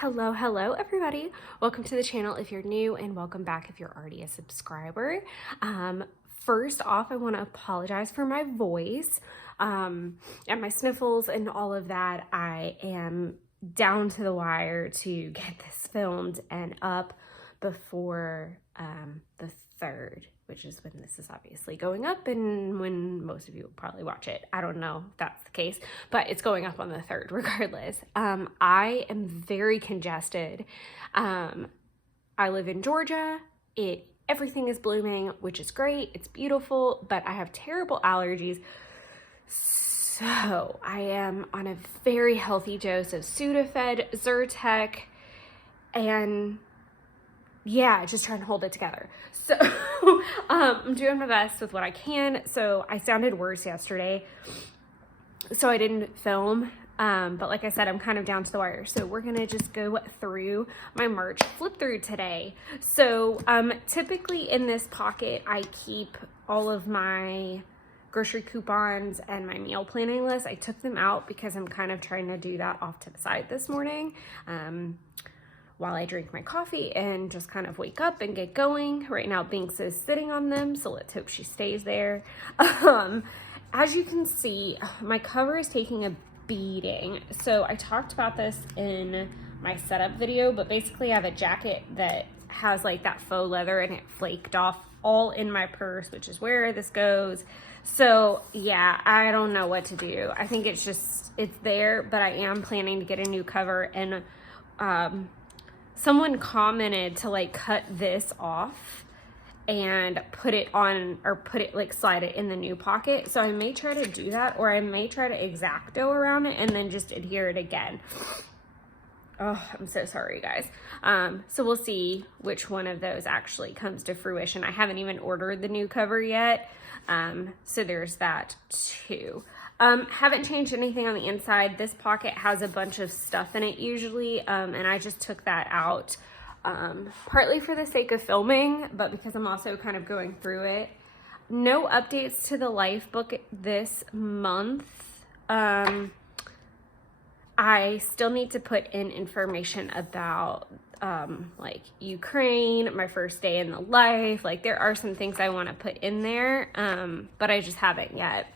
Hello everybody. Welcome to the channel if you're new, and welcome back if you're already a subscriber. First off, I want to apologize for my voice and my sniffles and all of that. I am down to the wire to get this filmed and up before the 3rd, which is when this is obviously going up and when most of you will probably watch it. I don't know if that's the case, but it's going up on the 3rd regardless. I am very congested. I live in Georgia. Everything is blooming, which is great. It's beautiful, but I have terrible allergies. So I am on a very healthy dose of Sudafed, Zyrtec, and yeah, just trying to hold it together. So I'm doing my best with what I can. So I sounded worse yesterday, so I didn't film. But like I said, I'm kind of down to the wire. So we're gonna just go through my March flip through today. So typically in this pocket, I keep all of my grocery coupons and my meal planning list. I took them out because I'm kind of trying to do that off to the side this morning. While I drink my coffee and just kind of wake up and get going. Right now, Binks is sitting on them, so let's hope she stays there. As you can see, my cover is taking a beating. So I talked about this in my setup video, but basically I have a jacket that has like that faux leather and it flaked off all in my purse, which is where this goes. So yeah, I don't know what to do. I think it's there, but I am planning to get a new cover, and someone commented to like cut this off and put it on, or slide it in the new pocket. So I may try to do that, or I may try to X-Acto around it and then just adhere it again. Oh, I'm so sorry guys. So we'll see which one of those actually comes to fruition. I haven't even ordered the new cover yet. So there's that too. Haven't changed anything on the inside. This pocket has a bunch of stuff in it usually, and I just took that out, partly for the sake of filming, but because I'm also kind of going through it. No updates to the life book this month. I still need to put in information about like Ukraine, my first day in the life. Like there are some things I want to put in there, but I just haven't yet.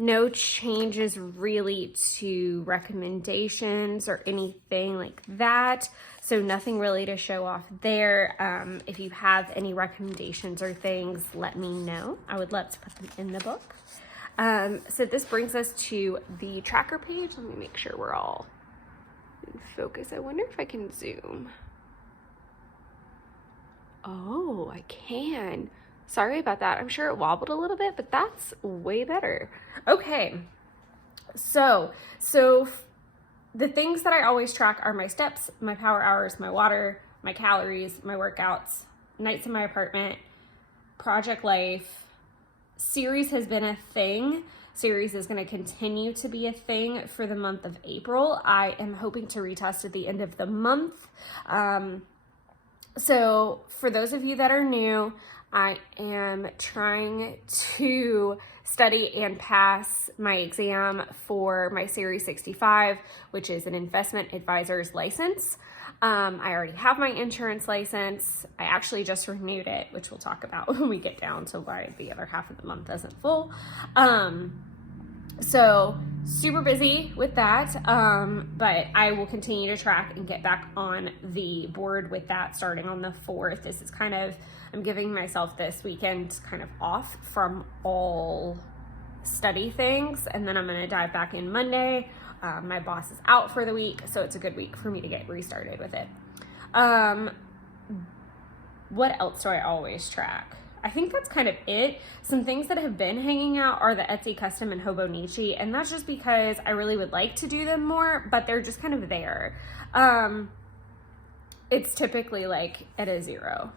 No changes really to recommendations or anything like that. So nothing really to show off there. If you have any recommendations or things, let me know. I would love to put them in the book. So this brings us to the tracker page. Let me make sure we're all in focus. I wonder if I can zoom. Oh, I can. Sorry about that. I'm sure it wobbled a little bit, but that's way better. Okay, so the things that I always track are my steps, my power hours, my water, my calories, my workouts, nights in my apartment, project life. Series has been a thing. Series is going to continue to be a thing for the month of April. I am hoping to retest at the end of the month. So for those of you that are new, I am trying to study and pass my exam for my Series 65, which is an investment advisor's license. I already have my insurance license. I actually just renewed it, which we'll talk about when we get down to why the other half of the month isn't full. So super busy with that, but I will continue to track and get back on the board with that starting on the 4th. This is kind of, I'm giving myself this weekend kind of off from all study things, and then I'm going to dive back in Monday. My boss is out for the week, so it's a good week for me to get restarted with it. What else do I always track? I think that's kind of it. Some things that have been hanging out are the Etsy custom and Hobonichi, and that's just because I really would like to do them more, but they're just kind of there. It's typically like at a 0.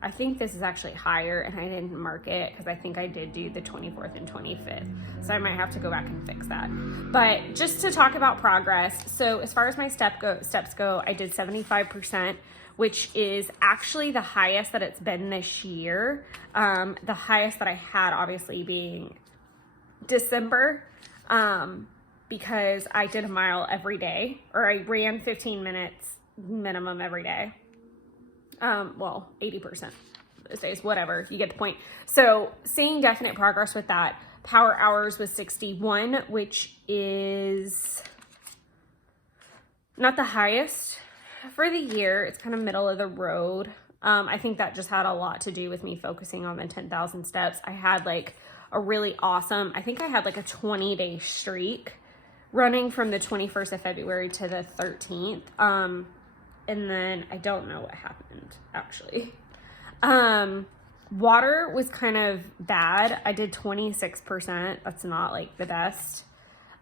I think this is actually higher, and I didn't mark it because I think I did do the 24th and 25th. So I might have to go back and fix that. But just to talk about progress. So as far as my steps go, I did 75%, which is actually the highest that it's been this year. The highest that I had obviously being December. because I did a mile every day, or I ran 15 minutes minimum every day. Well, 80% of those days, whatever, you get the point. So seeing definite progress with that. Power hours was 61, which is not the highest for the year. It's kind of middle of the road. I think that just had a lot to do with me focusing on the 10,000 steps. I had like a really awesome, I think I had like a 20-day streak running from the 21st of February to the 13th. And then I don't know what happened actually. Water was kind of bad. I did 26%. That's not like the best.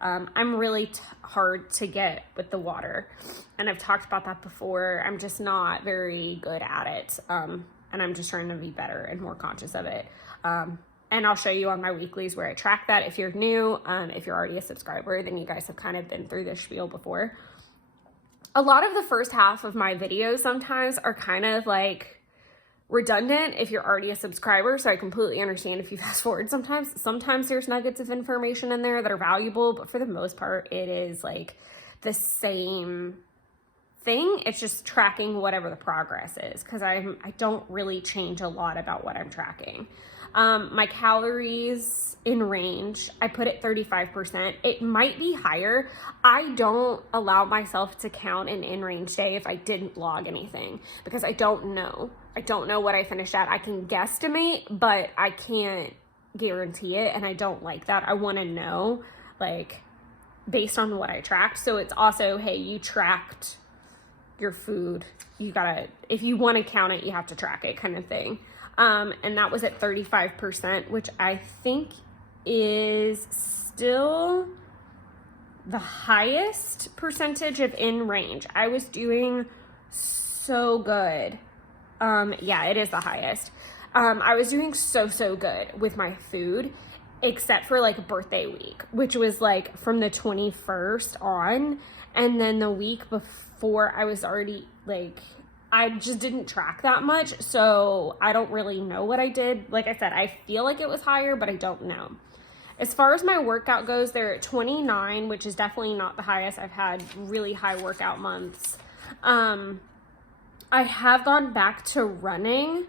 I'm really hard to get with the water, and I've talked about that before. I'm just not very good at it. And I'm just trying to be better and more conscious of it. And I'll show you on my weeklies where I track that. If you're new, if you're already a subscriber, then you guys have kind of been through this spiel before. A lot of the first half of my videos sometimes are kind of like redundant if you're already a subscriber, so I completely understand if you fast forward sometimes there's nuggets of information in there that are valuable, but for the most part it is like the same thing. It's just tracking whatever the progress is, because I don't really change a lot about what I'm tracking. My calories in range, I put it 35%. It might be higher. I don't allow myself to count an in-range day if I didn't log anything, because I don't know. I don't know what I finished at. I can guesstimate, but I can't guarantee it, and I don't like that. I want to know, like, based on what I tracked. So it's also, hey, you tracked your food. You gotta, if you want to count it, you have to track it, kind of thing. And that was at 35%, which I think is still the highest percentage of in range. I was doing so good. Yeah, it is the highest. I was doing so good with my food, except for like birthday week, which was like from the 21st on. And then the week before, I was already like, I just didn't track that much. So I don't really know what I did. Like I said, I feel like it was higher, but I don't know. As far as my workout goes, they're at 29, which is definitely not the highest. I've had really high workout months. I have gone back to running.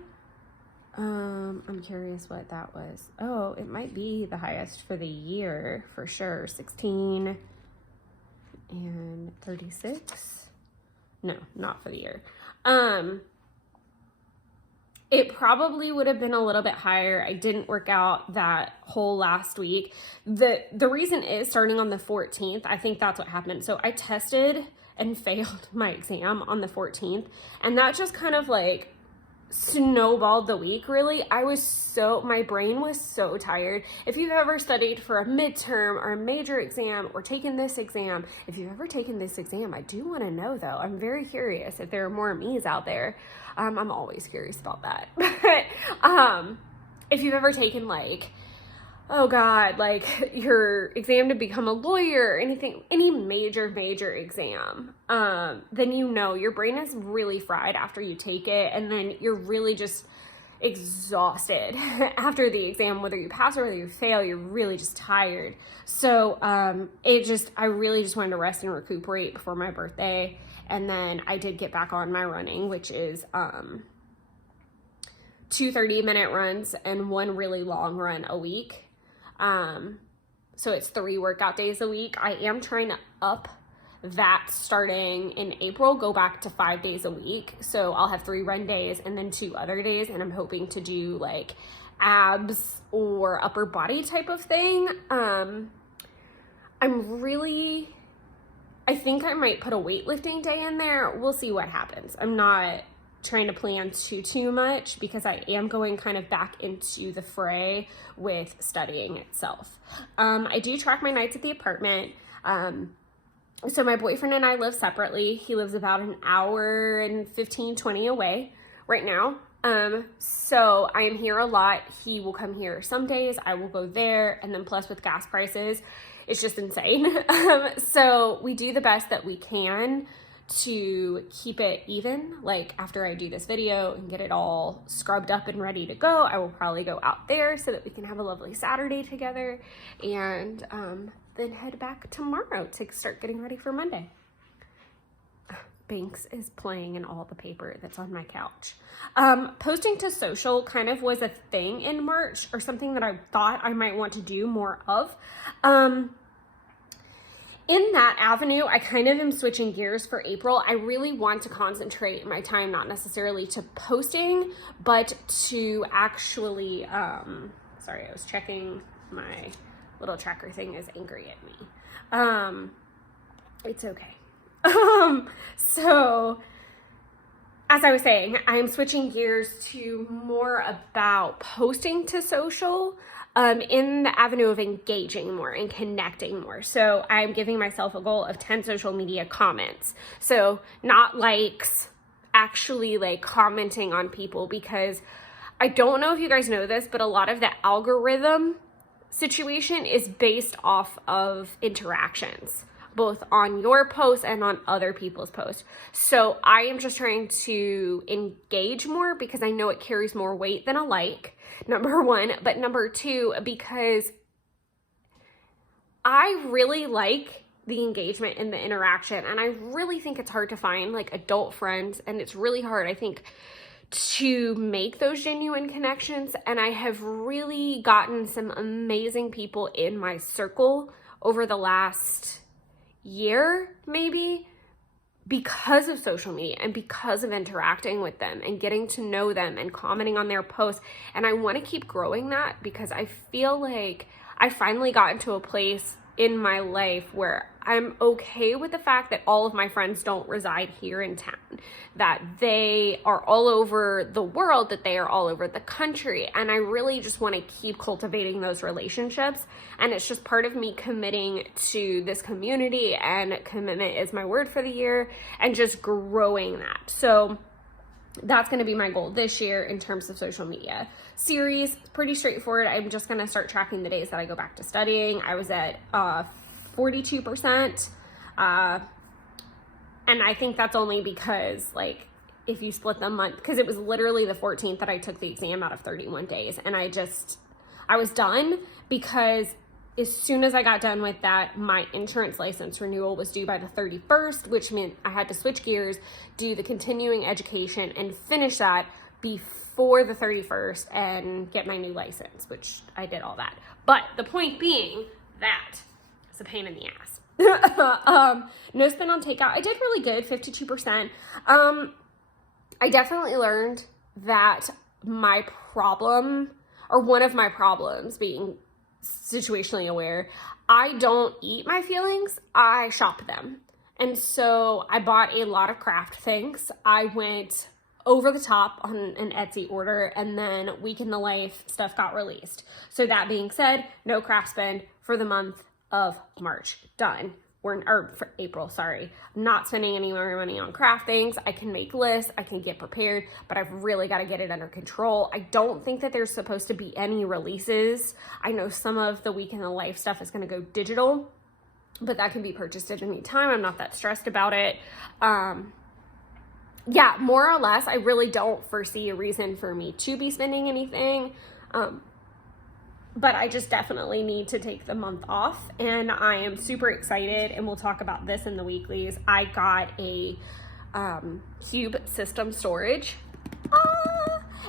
I'm curious what that was. Oh, it might be the highest for the year for sure. 16 and 36. No, not for the year. It probably would have been a little bit higher. I didn't work out that whole last week. The reason is starting on the 14th. I think that's what happened. So I tested and failed my exam on the 14th, and that just kind of like snowballed the week, really. My brain was so tired. If you've ever studied for a midterm or a major exam or taken this exam, if you've ever taken this exam, I do want to know though. I'm very curious if there are more me's out there. I'm always curious about that. But if you've ever taken like, oh God, like your exam to become a lawyer or anything, any major exam, then you know your brain is really fried after you take it, and then you're really just exhausted after the exam. Whether you pass or whether you fail, you're really just tired. So I really just wanted to rest and recuperate before my birthday. And then I did get back on my running, which is 2 30-minute runs and 1 really long run a week. So it's 3 workout days a week. I am trying to up that starting in April, go back to 5 days a week. So I'll have 3 run days and then 2 other days. And I'm hoping to do like abs or upper body type of thing. I think I might put a weightlifting day in there. We'll see what happens. I'm not trying to plan too much because I am going kind of back into the fray with studying itself. I do track my nights at the apartment. So my boyfriend and I live separately. He lives about an hour and 15-20 away right now. So I am here a lot. He will come here some days. I will go there. And then plus with gas prices, it's just insane. So we do the best that we can to keep it even. Like after I do this video and get it all scrubbed up and ready to go, I will probably go out there so that we can have a lovely Saturday together. And then head back tomorrow to start getting ready for Monday. Banks is playing in all the paper that's on my couch. Posting to social kind of was a thing in March, or something that I thought I might want to do more of. In that avenue, I kind of am switching gears for April. I really want to concentrate my time, not necessarily to posting, but to actually, sorry, I was checking my little tracker thing is angry at me. It's okay. So as I was saying, I'm switching gears to more about posting to social, in the avenue of engaging more and connecting more. So I'm giving myself a goal of 10 social media comments. So not likes, actually like commenting on people, because I don't know if you guys know this, but a lot of the algorithm situation is based off of interactions, both on your posts and on other people's posts. So I am just trying to engage more because I know it carries more weight than a like, number one. But number two, because I really like the engagement and the interaction. And I really think it's hard to find like adult friends. And it's really hard, I think, to make those genuine connections. And I have really gotten some amazing people in my circle over the last year, maybe, because of social media and because of interacting with them and getting to know them and commenting on their posts. And I want to keep growing that because I feel like I finally got into a place in my life where I'm okay with the fact that all of my friends don't reside here in town, that they are all over the world, that they are all over the country. And I really just want to keep cultivating those relationships. And it's just part of me committing to this community, and commitment is my word for the year, and just growing that. So that's going to be my goal this year in terms of social media. Series, pretty straightforward. I'm just going to start tracking the days that I go back to studying. I was at 42%. And I think that's only because, like, if you split the month, because it was literally the 14th that I took the exam out of 31 days. And I was done, because as soon as I got done with that, my insurance license renewal was due by the 31st, which meant I had to switch gears, do the continuing education, and finish that before the 31st and get my new license, which I did all that. But the point being that it's a pain in the ass. No spend on takeout. I did really good, 52%. I definitely learned that my problem, or one of my problems, being situationally aware, I don't eat my feelings, I shop them. And so I bought a lot of craft things. I went over the top on an Etsy order, and then Week in the Life stuff got released. So that being said, no craft spend for the month of March. Done. Or for April, sorry. I'm not spending any more money on craft things. I can make lists, I can get prepared, but I've really got to get it under control. I don't think that there's supposed to be any releases. I know some of the Week in the Life stuff is going to go digital, but that can be purchased at any time. I'm not that stressed about it. Yeah, more or less, I really don't foresee a reason for me to be spending anything. But I just definitely need to take the month off, and I am super excited, and we'll talk about this in the weeklies. I got a cube system storage,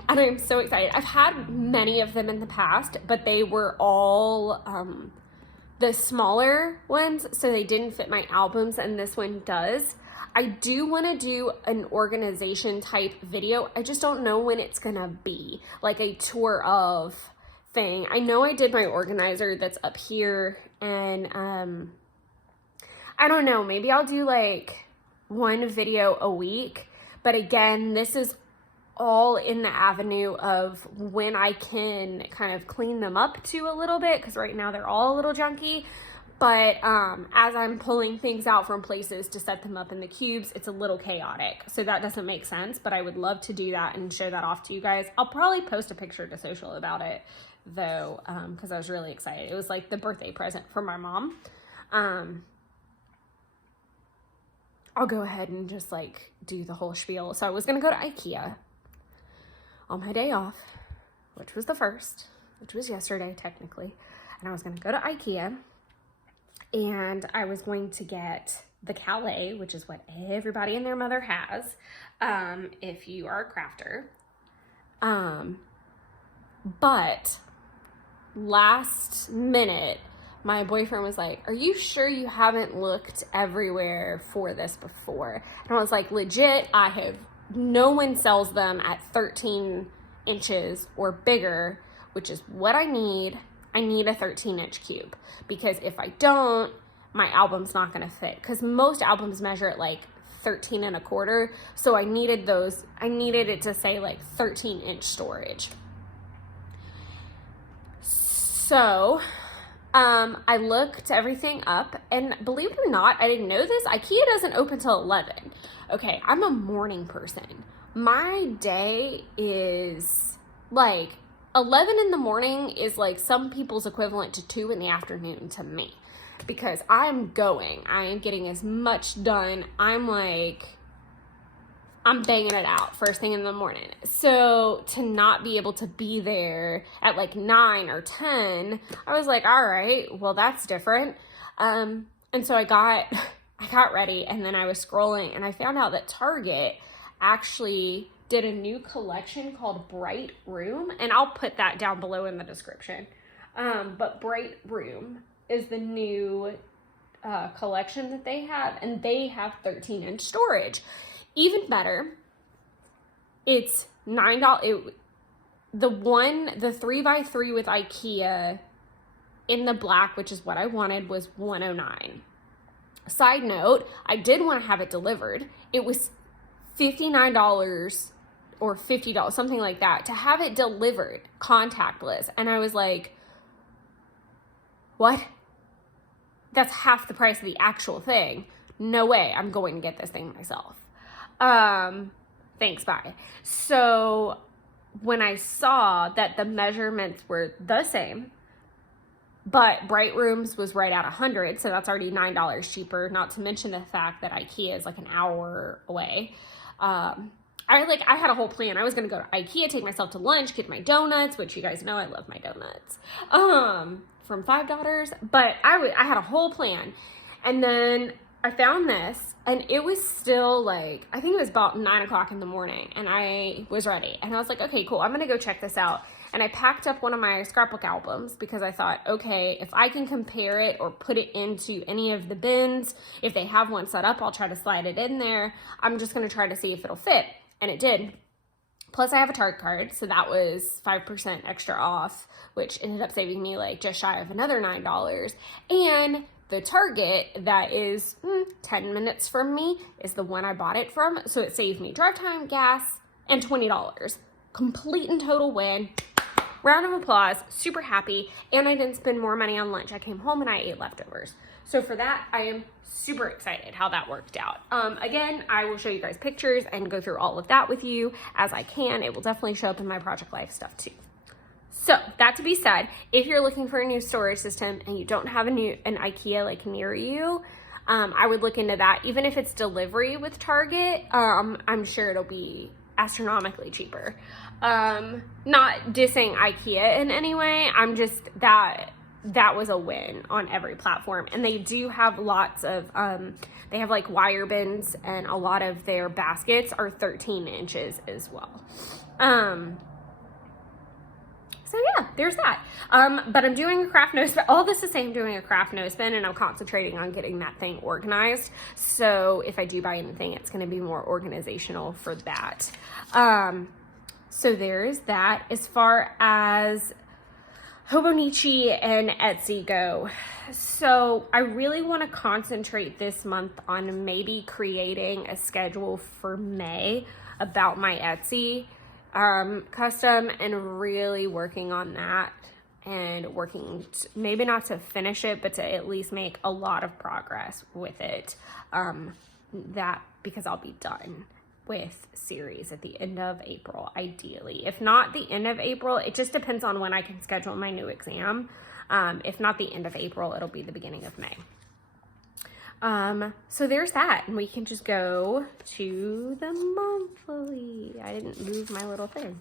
and I'm so excited. I've had many of them in the past, but they were all the smaller ones, so they didn't fit my albums, and this one does. I do want to do an organization type video. I just don't know when it's gonna be, like a tour of thing. I know I did my organizer that's up here, and I don't know, maybe I'll do like one video a week. But again, this is all in the avenue of when I can kind of clean them up to a little bit, because right now they're all a little junky. But as I'm pulling things out from places to set them up in the cubes, it's a little chaotic. So that doesn't make sense, but I would love to do that and show that off to you guys. I'll probably post a picture to social about it, though, because I was really excited. It was like the birthday present for my mom. I'll go ahead and just like do the whole spiel. So I was gonna go to IKEA on my day off, which was the first, which was yesterday technically, and I was gonna go to IKEA and I was going to get the Calais, which is what everybody and their mother has, if you are a crafter. But last minute, my boyfriend was like, are you sure you haven't looked everywhere for this before? And I was like, legit, no one sells them at 13 inches or bigger, which is what I need. I need a 13-inch cube, because if I don't, my album's not going to fit, because most albums measure at like 13 and a quarter. So I needed it to say like 13-inch storage. So I looked everything up, and believe it or not, I didn't know this, IKEA doesn't open till 11. Okay, I'm a morning person. My day is like 11 in the morning is like some people's equivalent to 2 in the afternoon to me, because I am getting as much done. I'm banging it out first thing in the morning. So to not be able to be there at like 9 or 10, I was like, all right, well, that's different. And so I got ready, and then I was scrolling, and I found out that Target actually did a new collection called Bright Room, and I'll put that down below in the description. But Bright Room is the new collection that they have, and they have 13-inch storage. Even better, it's $9. The 3x3 with IKEA in the black, which is what I wanted, was $109. Side note, I did want to have it delivered. It was $59 or $50, something like that, to have it delivered contactless. And I was like, what? That's half the price of the actual thing. No way, I'm going to get this thing myself. Thanks, bye. So when I saw that the measurements were the same, but Bright Rooms was right at 100, so that's already $9 cheaper, not to mention the fact that IKEA is like an hour away. I had a whole plan. I was going to go to IKEA, take myself to lunch, get my donuts, which you guys know I love my donuts, from $5, but I had a whole plan. And then I found this, and it was still like, I think it was about 9 o'clock in the morning, and I was ready. And I was like, okay, cool, I'm going to go check this out. And I packed up one of my scrapbook albums, because I thought, okay, if I can compare it or put it into any of the bins, if they have one set up, I'll try to slide it in there. I'm just going to try to see if it'll fit. And it did. Plus I have a Target card, so that was 5% extra off, which ended up saving me like just shy of another $9. And the Target that is 10 minutes from me is the one I bought it from. So it saved me drive time, gas, and $20. Complete and total win. Round of applause. Super happy. And I didn't spend more money on lunch. I came home and I ate leftovers. So for that, I am super excited how that worked out. Again, I will show you guys pictures and go through all of that with you as I can. It will definitely show up in my Project Life stuff too. So that to be said, if you're looking for a new storage system and you don't have an IKEA like near you, I would look into that. Even if it's delivery with Target, I'm sure it'll be astronomically cheaper. Not dissing IKEA in any way. I'm just, that was a win on every platform. And they do have lots of, they have like wire bins, and a lot of their baskets are 13 inches as well. So yeah, there's that. But I'm doing a craft nose spin. All this to say, I'm doing a craft nose spin, and I'm concentrating on getting that thing organized. So if I do buy anything, it's going to be more organizational for that. So there's that. As far as Hobonichi and Etsy go, so I really want to concentrate this month on maybe creating a schedule for May about my Etsy custom, and really working on that, and working maybe not to finish it, but to at least make a lot of progress with it, because I'll be done with series at the end of April, ideally. If not the end of April, it just depends on when I can schedule my new exam. If not the end of April, it'll be the beginning of May. So there's that, and we can just go to the monthly. I didn't move my little thing.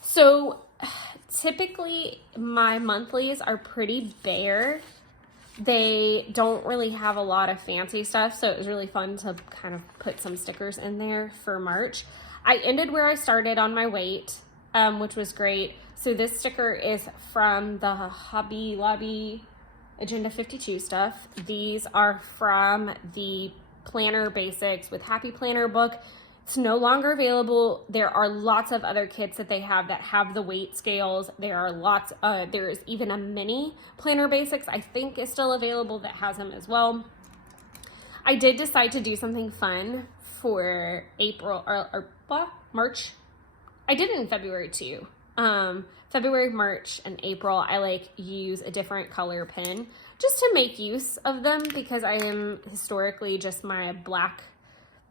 So typically my monthlies are pretty bare. They don't really have a lot of fancy stuff, so it was really fun to kind of put some stickers in there for March. I ended where I started on my weight, which was great. So this sticker is from the Hobby Lobby Agenda 52 stuff. These are from the Planner Basics with Happy Planner book. It's no longer available. There are lots of other kits that they have that have the weight scales. There are lots, there's even a mini Planner Basics, I think is still available, that has them as well. I did decide to do something fun for April or March. I did it in February too. February, March, and April, I use a different color pen just to make use of them, because I am historically just my black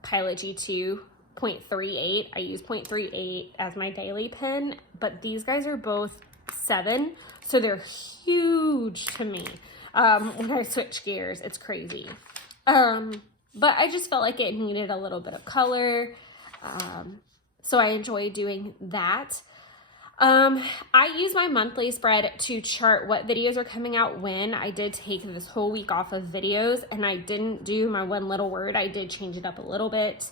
Pilot G2 0.38. I use 0.38 as my daily pen, but these guys are both 7, so they're huge to me. When I switch gears, it's crazy. But I just felt like it needed a little bit of color, so I enjoy doing that. I use my monthly spread to chart what videos are coming out when. I did take this whole week off of videos, and I didn't do my one little word. I did change it up a little bit.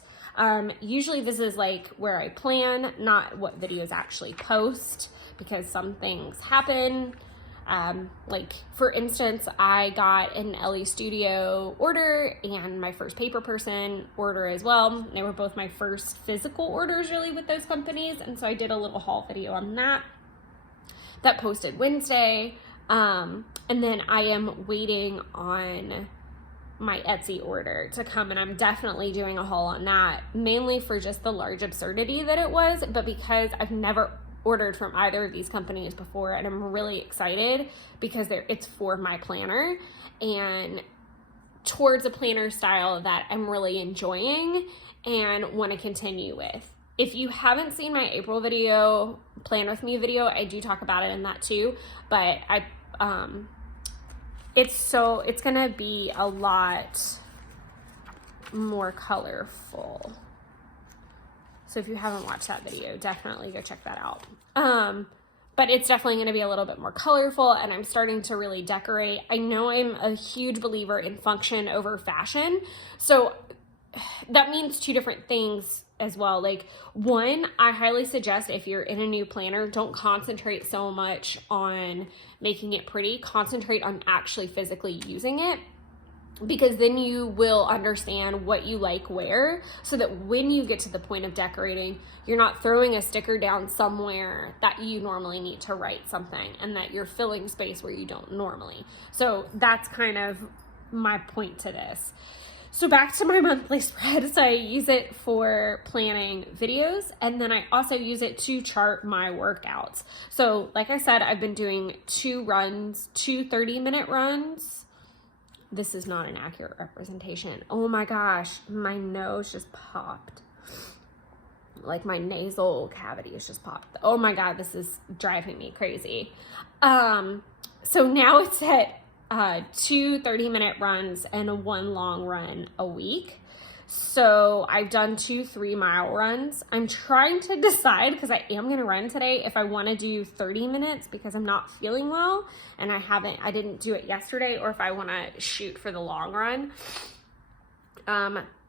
Usually this is where I plan, not what videos actually post, because some things happen. For instance, I got an LE Studio order and my first paper person order as well. They were both my first physical orders really with those companies, and so I did a little haul video on that posted Wednesday. And then I am waiting on my Etsy order to come, and I'm definitely doing a haul on that, mainly for just the large absurdity that it was, but because I've never ordered from either of these companies before, and I'm really excited because it's for my planner and towards a planner style that I'm really enjoying and want to continue with. If you haven't seen my April video, Plan With Me video, I do talk about it in that too, but it's gonna be a lot more colorful. So if you haven't watched that video, definitely go check that out. But it's definitely going to be a little bit more colorful, and I'm starting to really decorate. I know I'm a huge believer in function over fashion. So that means 2 different things as well. One, I highly suggest if you're in a new planner, don't concentrate so much on making it pretty. Concentrate on actually physically using it, because then you will understand what you like where, so that when you get to the point of decorating, you're not throwing a sticker down somewhere that you normally need to write something, and that you're filling space where you don't normally. So that's kind of my point to this. So back to my monthly spread. So I use it for planning videos, and then I also use it to chart my workouts. So like I said, I've been doing 2 30-minute runs. This is not an accurate representation. Oh my gosh, my nose just popped. My nasal cavity is just popped. Oh my God, this is driving me crazy. So now it's at 2 30-minute runs and 1 long run a week. So I've done 2 3-mile runs. I'm trying to decide, because I am going to run today, if I want to do 30 minutes because I'm not feeling well and I didn't do it yesterday, or if I want to shoot for the long run.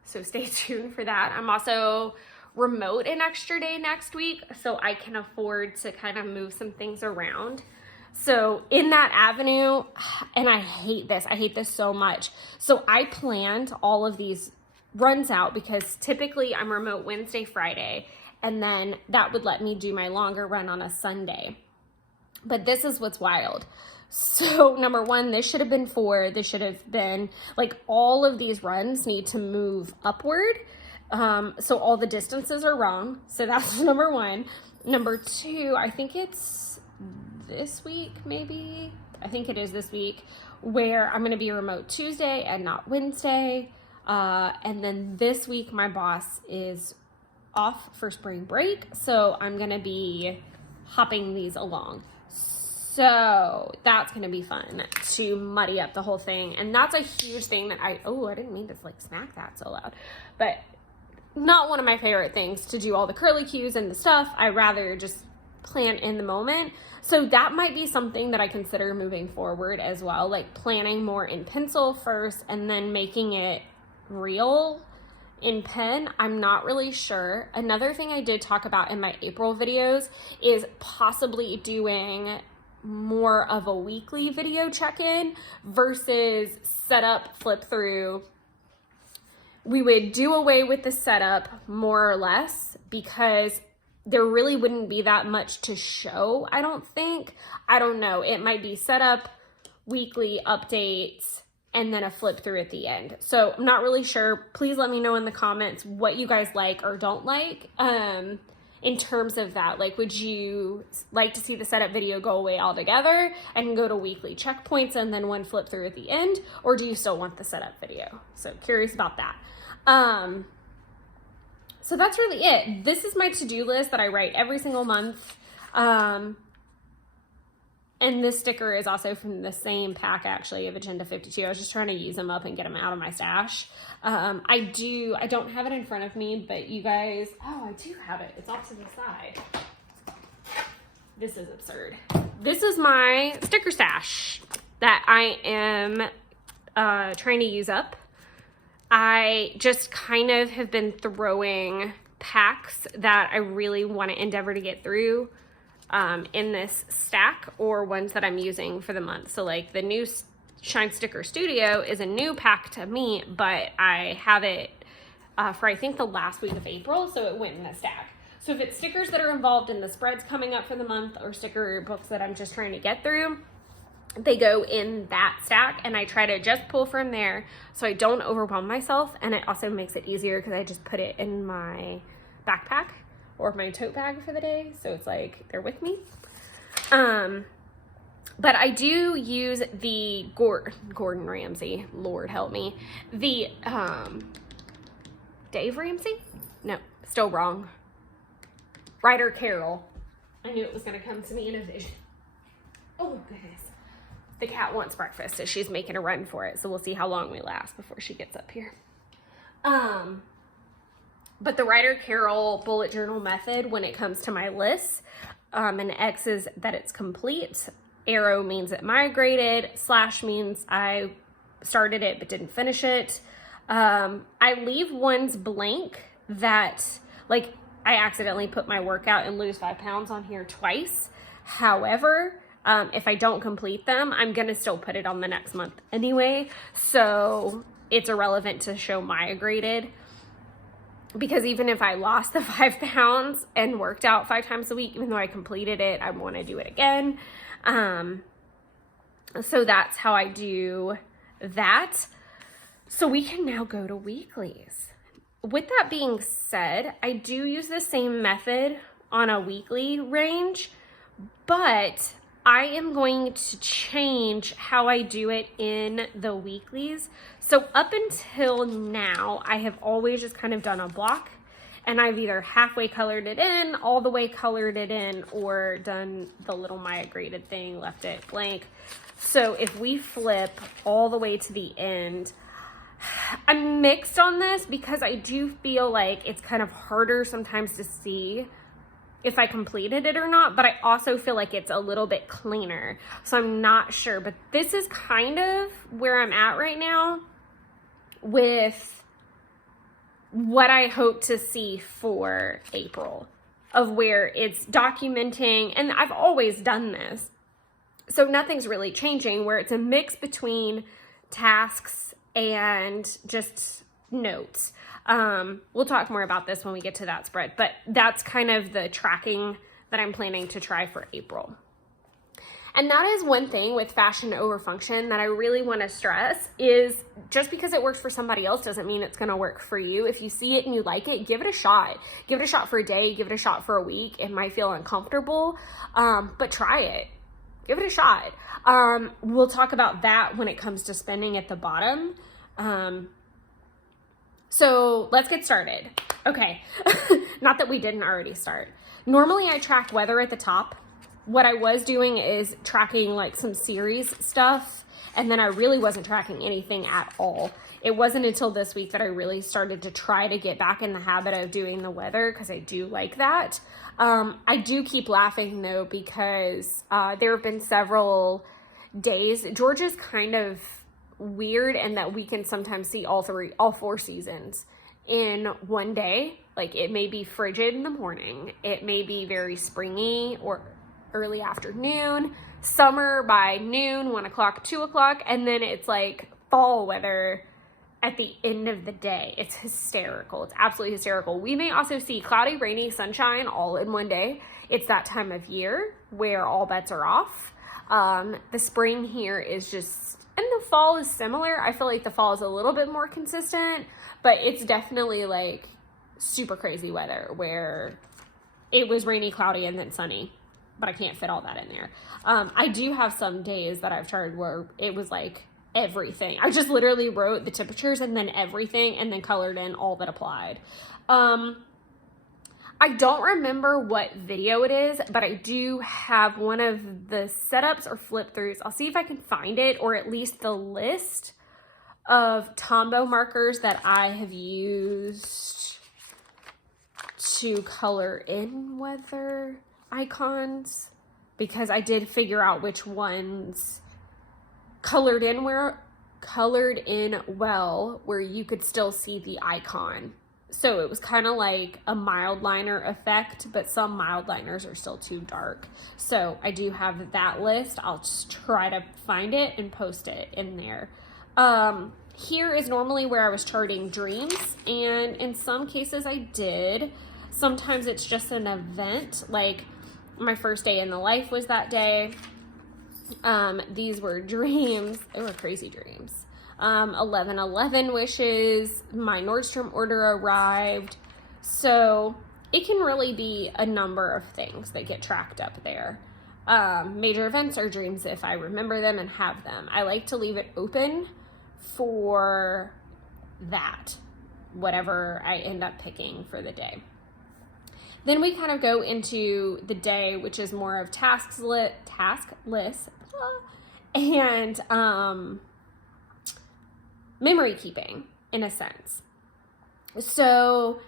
So stay tuned for that. I'm also remote an extra day next week, so I can afford to kind of move some things around. So in that avenue, and I hate this so much. So I planned all of these runs out, because typically I'm remote Wednesday, Friday, and then that would let me do my longer run on a Sunday. But this is what's wild. So number 1, this should have been 4. This should have been all of these runs need to move upward. So all the distances are wrong. So that's number 1. Number 2, I think it's this week, maybe. I think it is this week, where I'm going to be remote Tuesday and not Wednesday. And then this week my boss is off for spring break, so I'm gonna be hopping these along. So that's gonna be fun to muddy up the whole thing, and that's a huge thing that I didn't mean to smack that so loud, but not one of my favorite things to do all the curly cues and the stuff. I rather just plan in the moment. So that might be something that I consider moving forward as well, like planning more in pencil first and then making it real in pen. I'm not really sure. Another thing I did talk about in my April videos is possibly doing more of a weekly video check-in versus setup, flip through. We would do away with the setup more or less because there really wouldn't be that much to show, I don't think. I don't know. It might be setup, weekly updates, and then a flip through at the end. So I'm not really sure. Please let me know in the comments what you guys like or don't like in terms of that. Like, would you like to see the setup video go away altogether and go to weekly checkpoints and then one flip through at the end? Or do you still want the setup video? So curious about that. So that's really it. This is my to-do list that I write every single month. And this sticker is also from the same pack, actually, of Agenda 52. I was just trying to use them up and get them out of my stash. I don't have it in front of me, but you guys, oh, I do have it. It's off to the side. This is absurd. This is my sticker stash that I am trying to use up. I just kind of have been throwing packs that I really want to endeavor to get through in this stack, or ones that I'm using for the month. So like the new Shine Sticker Studio is a new pack to me, but I have it for I think the last week of April, so it went in the stack. So if it's stickers that are involved in the spreads coming up for the month or sticker books that I'm just trying to get through, they go in that stack, and I try to just pull from there so I don't overwhelm myself. And it also makes it easier because I just put it in my backpack or my tote bag for the day, so it's like they're with me. But I do use the Gordon Ramsay, Lord help me, the Dave Ramsey? No, still wrong. Ryder Carroll. I knew it was going to come to me in a vision. Oh goodness. The cat wants breakfast, so she's making a run for it. So we'll see how long we last before she gets up here. But the Ryder Carroll bullet journal method, when it comes to my lists, an X is that it's complete. Arrow means it migrated. Slash means I started it but didn't finish it. I leave ones blank that, like, I accidentally put my workout and lose 5 pounds on here twice. However, if I don't complete them, I'm going to still put it on the next month anyway. So it's irrelevant to show migrated, because even if I lost the 5 pounds and worked out 5 times a week, even though I completed it, I want to do it again. So that's how I do that. So we can now go to weeklies. With that being said, I do use the same method on a weekly range, but I am going to change how I do it in the weeklies. So up until now, I have always just kind of done a block, and I've either halfway colored it in, all the way colored it in, or done the little migrated thing, left it blank. So if we flip all the way to the end, I'm mixed on this because I do feel like it's kind of harder sometimes to see if I completed it or not, but I also feel like it's a little bit cleaner. So I'm not sure, but this is kind of where I'm at right now with what I hope to see for April, of where it's documenting, and I've always done this, so nothing's really changing, where it's a mix between tasks and just notes. We'll talk more about this when we get to that spread, but that's kind of the tracking that I'm planning to try for April. And that is one thing with fashion over function that I really want to stress, is just because it works for somebody else doesn't mean it's going to work for you. If you see it and you like it, give it a shot. Give it a shot for a day, give it a shot for a week. It might feel uncomfortable, but try it. Give it a shot. We'll talk about that when it comes to spending at the bottom. So let's get started. Okay, not that we didn't already start. Normally I track weather at the top. What I was doing is tracking like some series stuff, and then I really wasn't tracking anything at all It wasn't until this week that I really started to try to get back in the habit of doing the weather, because I do like that. I do keep laughing though, because there have been several days. Georgia's kind of weird in that we can sometimes see all four seasons in one day. Like, it may be frigid in the morning, it may be very springy or early afternoon, summer by noon, 1 o'clock, 2 o'clock, and then it's like fall weather at the end of the day. It's hysterical. It's absolutely hysterical. We may also see cloudy, rainy, sunshine all in one day. It's that time of year where all bets are off. The spring here is just, and the fall is similar. I feel like the fall is a little bit more consistent, but it's definitely like super crazy weather where it was rainy, cloudy, and then sunny, but I can't fit all that in there. I do have some days that I've tried where it was like everything. I just literally wrote the temperatures and then everything and then colored in all that applied. I don't remember what video it is, but I do have one of the setups or flip throughs. I'll see if I can find it, or at least the list of Tombow markers that I have used to color in weather icons, because I did figure out which ones colored in well, where you could still see the icon. So it was kind of like a mild liner effect, but some mild liners are still too dark. So I do have that list. I'll just try to find it and post it in there. Here is normally where I was charting dreams, and in some cases I did. Sometimes it's just an event, like my first day in the life was that day. These were dreams. They were crazy dreams. 11/11 wishes. My Nordstrom order arrived. So it can really be a number of things that get tracked up there. Major events are dreams if I remember them and have them. I like to leave it open for that, whatever I end up picking for the day. Then we kind of go into the day, which is more of task list, and memory keeping, in a sense. So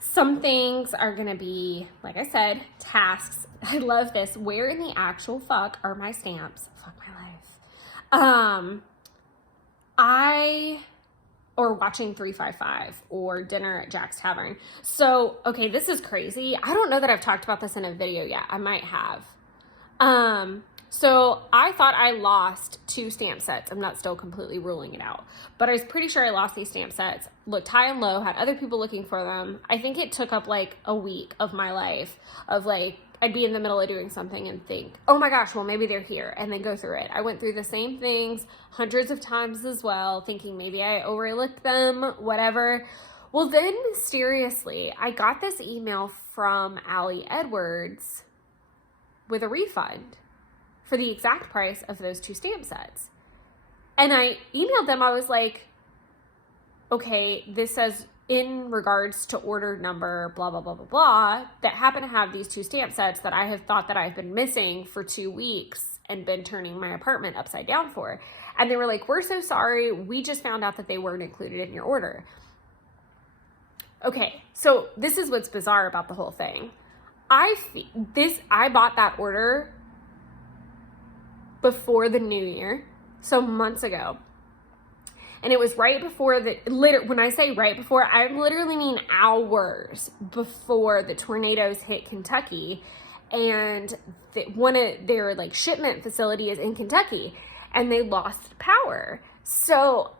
some things are going to be, like I said, tasks. I love this. Where in the actual fuck are my stamps? Fuck my life. Or watching 355 or dinner at Jack's Tavern. So, okay, this is crazy. I don't know that I've talked about this in a video yet. I might have. So I thought I lost 2 stamp sets. I'm not still completely ruling it out, but I was pretty sure I lost these stamp sets. Looked high and low, had other people looking for them. I think it took up like a week of my life of like, I'd be in the middle of doing something and think, oh my gosh, well, maybe they're here, and then go through it. I went through the same things hundreds of times as well, thinking maybe I overlooked them, whatever. Well, then mysteriously, I got this email from Allie Edwards with a refund for the exact price of those 2 stamp sets. And I emailed them. I was like, okay, this says in regards to order number blah, blah, blah, blah, blah, that happen to have these 2 stamp sets that I have thought that I've been missing for 2 weeks and been turning my apartment upside down for. And they were like, we're so sorry. We just found out that they weren't included in your order. Okay, so this is what's bizarre about the whole thing. I bought that order before the new year, so months ago. And it was right before when I say right before, I literally mean hours before the tornadoes hit Kentucky. And one of their like shipment facility is in Kentucky, and they lost power. So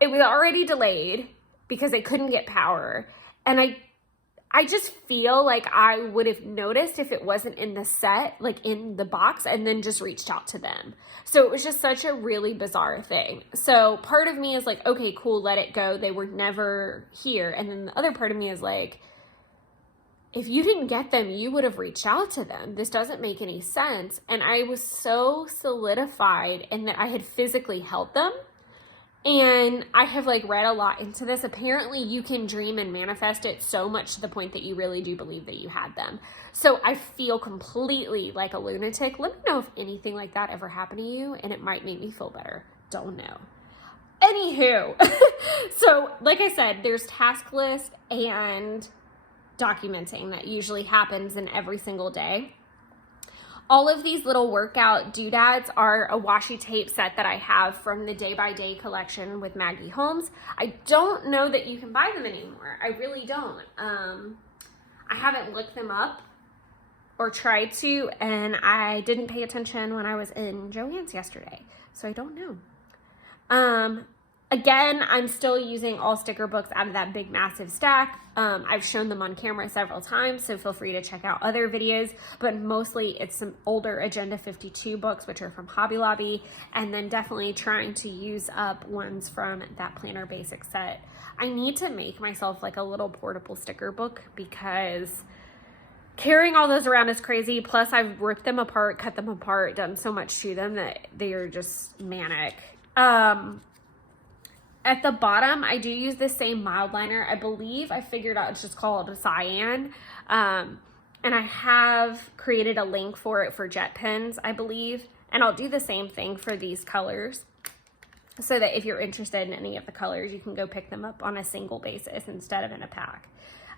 it was already delayed because they couldn't get power. And I just feel like I would have noticed if it wasn't in the set, like in the box, and then just reached out to them. So it was just such a really bizarre thing. So part of me is like, okay, cool, let it go. They were never here. And then the other part of me is like, if you didn't get them, you would have reached out to them. This doesn't make any sense. And I was so solidified in that I had physically held them. And I have like read a lot into this. Apparently you can dream and manifest it so much to the point that you really do believe that you had them. So I feel completely like a lunatic. Let me know if anything like that ever happened to you, and it might make me feel better. don't know. Anywho, so like I said, there's task list and documenting that usually happens in every single day. All of these little workout doodads are a washi tape set that I have from the Day by Day collection with Maggie Holmes. I don't know that you can buy them anymore. I really don't. I haven't looked them up or tried to, and I didn't pay attention when I was in Joann's yesterday, so I don't know. Again, I'm still using all sticker books out of that big massive stack. I've shown them on camera several times, so feel free to check out other videos, but mostly it's some older Agenda 52 books, which are from Hobby Lobby, and then definitely trying to use up ones from that Planner Basics set. I need to make myself like a little portable sticker book because carrying all those around is crazy. Plus I've ripped them apart, cut them apart, done so much to them that they are just manic. At the bottom, I do use the same mild liner. I believe I figured out it's just called a cyan. And I have created a link for it for jet pens, I believe. And I'll do the same thing for these colors, so that if you're interested in any of the colors, you can go pick them up on a single basis instead of in a pack.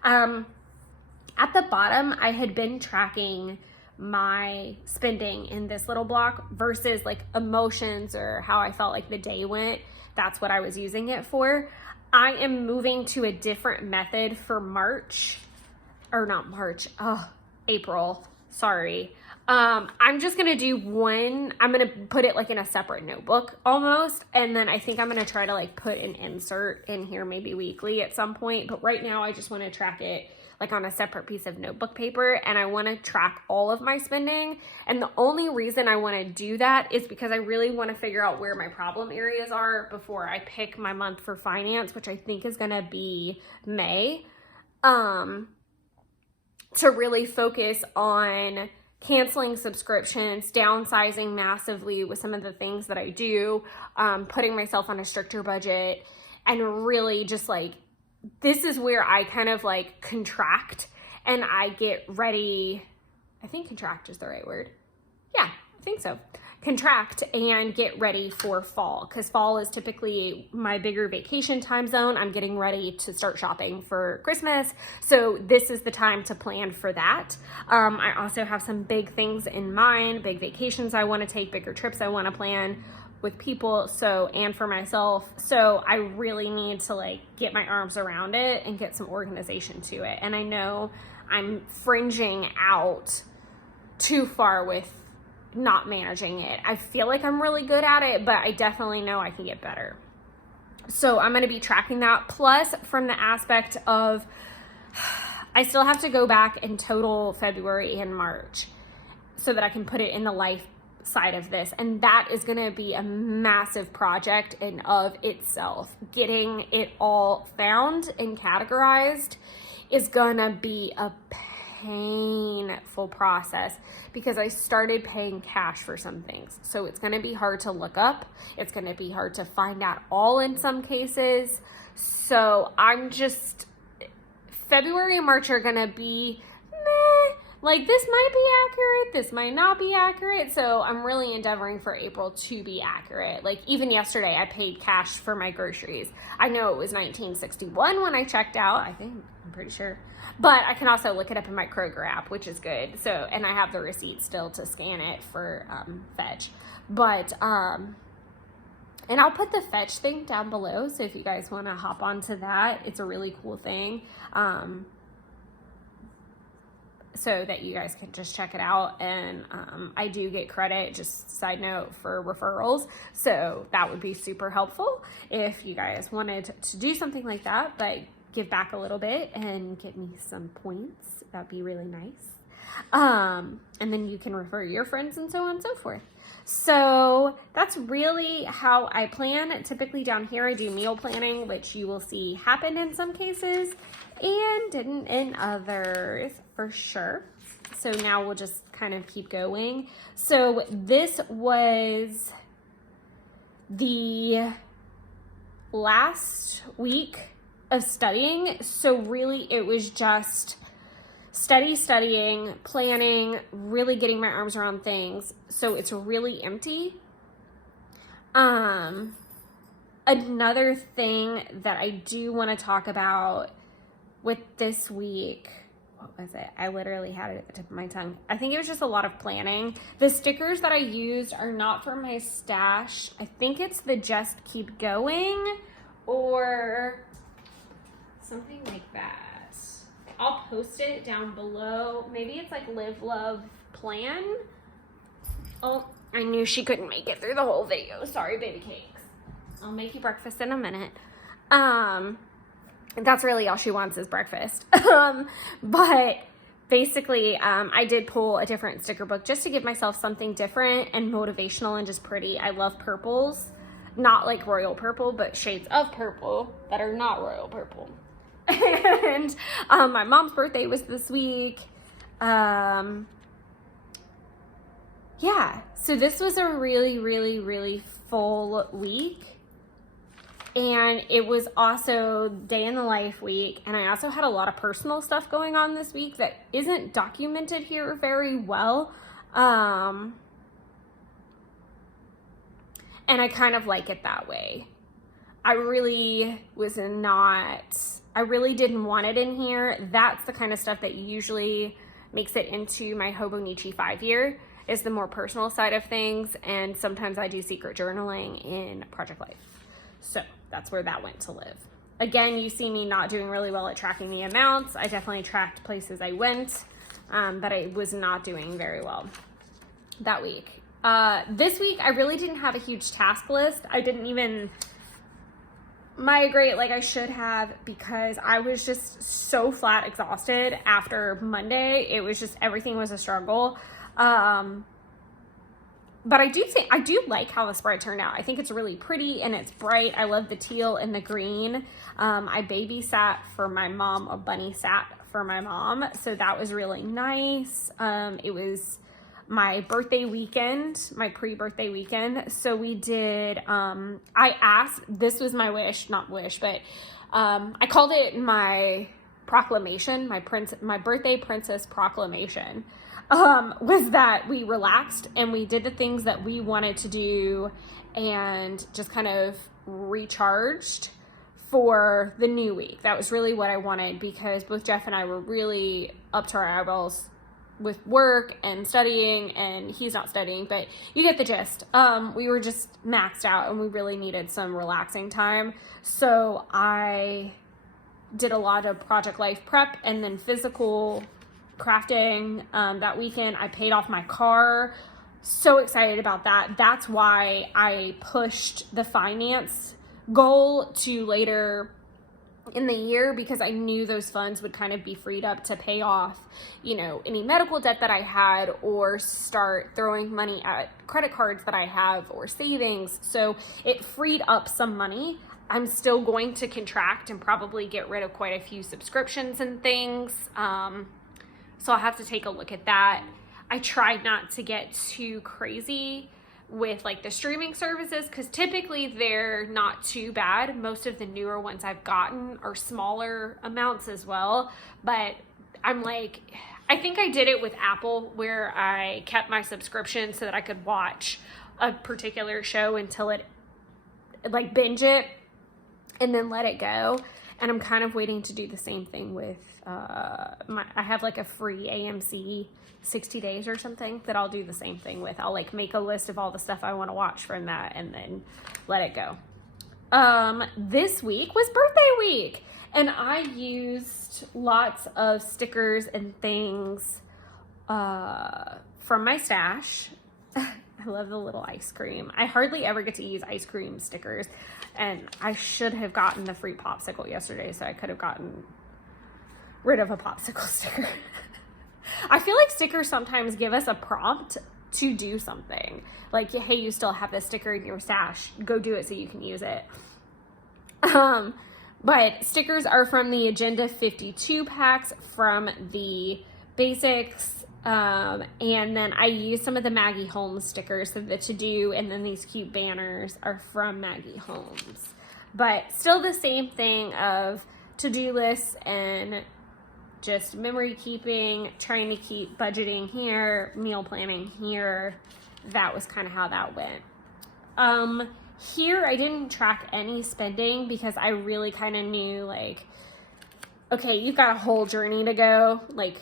At the bottom, I had been tracking my spending in this little block versus like emotions or how I felt like the day went. That's what I was using it for. I am moving to a different method for April. Sorry. I'm just gonna do one. I'm gonna put it like in a separate notebook almost. And then I think I'm gonna try to like put an insert in here, maybe weekly at some point. But right now I just wanna track it like on a separate piece of notebook paper, and I wanna track all of my spending. And the only reason I wanna do that is because I really wanna figure out where my problem areas are before I pick my month for finance, which I think is gonna be May, to really focus on canceling subscriptions, downsizing massively with some of the things that I do, putting myself on a stricter budget, and really just like, this is where I kind of like contract and I get ready. I think contract is the right word. Yeah, I think so. Contract and get ready for fall, because fall is typically my bigger vacation time zone. I'm getting ready to start shopping for Christmas. So this is the time to plan for that. I also have some big things in mind, big vacations I want to take, bigger trips I want to plan with people, and for myself. So I really need to like get my arms around it and get some organization to it. And I know I'm fringing out too far with not managing it. I feel like I'm really good at it, but I definitely know I can get better. So I'm going to be tracking that. Plus, from the aspect of, I still have to go back and total February and March so that I can put it in the life side of this. And that is going to be a massive project in of itself. Getting it all found and categorized is going to be a painful process, because I started paying cash for some things. So it's going to be hard to look up. It's going to be hard to find out all in some cases. So February and March are going to be meh. Like, this might be accurate, this might not be accurate. So I'm really endeavoring for April to be accurate. Like, even yesterday I paid cash for my groceries. I know it was $19.61 when I checked out, I'm pretty sure. But I can also look it up in my Kroger app, which is good. So, and I have the receipt still to scan it for Fetch. But, and I'll put the Fetch thing down below. So if you guys want to hop onto that, it's a really cool thing. So that you guys can just check it out. And I do get credit, just side note, for referrals. So that would be super helpful if you guys wanted to do something like that, but give back a little bit and get me some points. That'd be really nice. And then you can refer your friends and so on and so forth. So that's really how I plan. Typically down here I do meal planning, which you will see happen in some cases and didn't in others, for sure. So now we'll just kind of keep going. So this was the last week of studying. So really it was just studying, planning, really getting my arms around things. So it's really empty. Another thing that I do want to talk about with this week, what was it? I literally had it at the tip of my tongue. I think it was just a lot of planning. The stickers that I used are not for my stash. I think it's the Just Keep Going or something like that. I'll post it down below. Maybe it's like Live, Love, Plan. Oh, I knew she couldn't make it through the whole video. Sorry, baby cakes. I'll make you breakfast in a minute. That's really all she wants is breakfast. But basically, I did pull a different sticker book just to give myself something different and motivational and just pretty. I love purples. Not like royal purple, but shades of purple that are not royal purple. And my mom's birthday was this week. Yeah, so this was a really, really, really full week. And it was also day in the life week. And I also had a lot of personal stuff going on this week that isn't documented here very well. And I kind of like it that way. I really didn't want it in here. That's the kind of stuff that usually makes it into my Hobonichi 5-year, is the more personal side of things. And sometimes I do secret journaling in Project Life. So that's where that went to live. Again, you see me not doing really well at tracking the amounts. I definitely tracked places I went, but I was not doing very well that week. This week, I really didn't have a huge task list. I didn't even migrate like I should have because I was just so flat exhausted after Monday. It was just, everything was a struggle. But I do like how the spread turned out. I think it's really pretty and it's bright. I love the teal and the green. I babysat for my mom, a bunny sat for my mom. So that was really nice. It was my birthday weekend, my pre-birthday weekend. So we did, this was my wish, not wish, but I called it my proclamation, my birthday princess proclamation. Was that we relaxed and we did the things that we wanted to do and just kind of recharged for the new week. That was really what I wanted because both Jeff and I were really up to our eyeballs with work and studying, and he's not studying, but you get the gist. We were just maxed out and we really needed some relaxing time. So I did a lot of Project Life prep and then physical crafting that weekend. I paid off my car. So excited about that. That's why I pushed the finance goal to later in the year, because I knew those funds would kind of be freed up to pay off, any medical debt that I had or start throwing money at credit cards that I have or savings. So it freed up some money. I'm still going to contract and probably get rid of quite a few subscriptions and things. So I'll have to take a look at that. I tried not to get too crazy with like the streaming services because typically they're not too bad. Most of the newer ones I've gotten are smaller amounts as well. But I'm like, I think I did it with Apple where I kept my subscription so that I could watch a particular show until it, like binge it and then let it go. And I'm kind of waiting to do the same thing with I have like a free AMC 60 days or something that I'll do the same thing with. I'll like make a list of all the stuff I want to watch from that and then let it go. This week was birthday week and I used lots of stickers and things from my stash. I love the little ice cream. I hardly ever get to use ice cream stickers, and I should have gotten the free popsicle yesterday so I could have gotten rid of a popsicle sticker. I feel like stickers sometimes give us a prompt to do something. Like, hey, you still have this sticker in your stash. Go do it so you can use it. But stickers are from the Agenda 52 packs from the basics. And then I use some of the Maggie Holmes stickers, so the to-do, and then these cute banners are from Maggie Holmes. But still the same thing of to-do lists and just memory keeping, trying to keep budgeting here, meal planning here. That was kind of how that went. Here, I didn't track any spending because I really kind of knew, like, okay, you've got a whole journey to go. Like,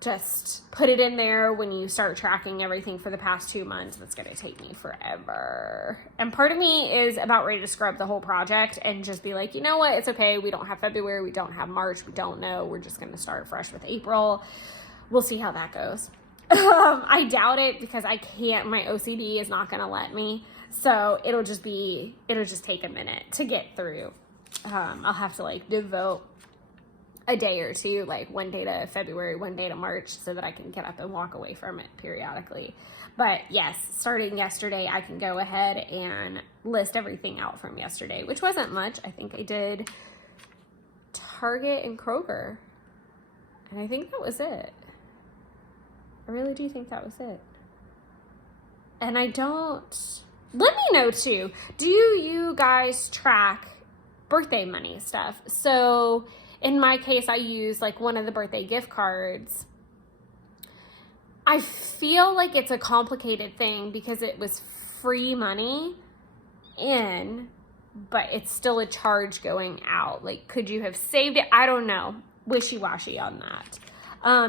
just put it in there when you start tracking everything for the past 2 months. That's going to take me forever. And part of me is about ready to scrub the whole project and just be like, you know what? It's okay. We don't have February. We don't have March. We don't know. We're just going to start fresh with April. We'll see how that goes. I doubt it because I can't. My OCD is not going to let me. So it'll just take a minute to get through. I'll have to like devote a day or two, like one day to February, one day to March, so that I can get up and walk away from it periodically. But yes, starting yesterday, I can go ahead and list everything out from yesterday, which wasn't much. I think I did Target and Kroger, and I think that was it. I really do think that was it. And I don't... Let me know too, do you guys track birthday money stuff? So in my case, I use like one of the birthday gift cards. I feel like it's a complicated thing because it was free money in, but it's still a charge going out. Like, could you have saved it? I don't know. Wishy-washy on that.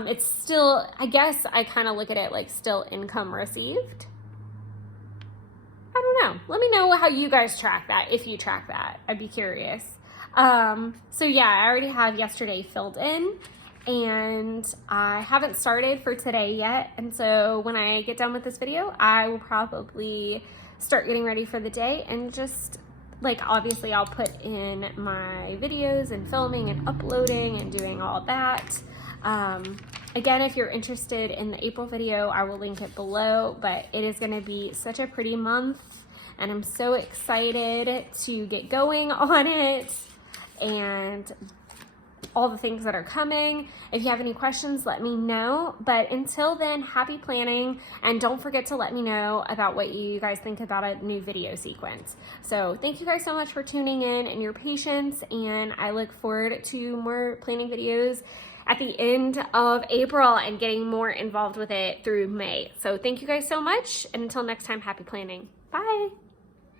It's still, I guess I kind of look at it like still income received. I don't know. Let me know how you guys track that, if you track that. I'd be curious. So yeah, I already have yesterday filled in, and I haven't started for today yet. And so when I get done with this video, I will probably start getting ready for the day, and just like, obviously I'll put in my videos and filming and uploading and doing all that. Again, if you're interested in the April video, I will link it below, but it is going to be such a pretty month, and I'm so excited to get going on it and all the things that are coming. If you have any questions, let me know. But until then, happy planning, and don't forget to let me know about what you guys think about a new video sequence. So thank you guys so much for tuning in and your patience, and I look forward to more planning videos at the end of April and getting more involved with it through May. So thank you guys so much, and until next time, happy planning. Bye.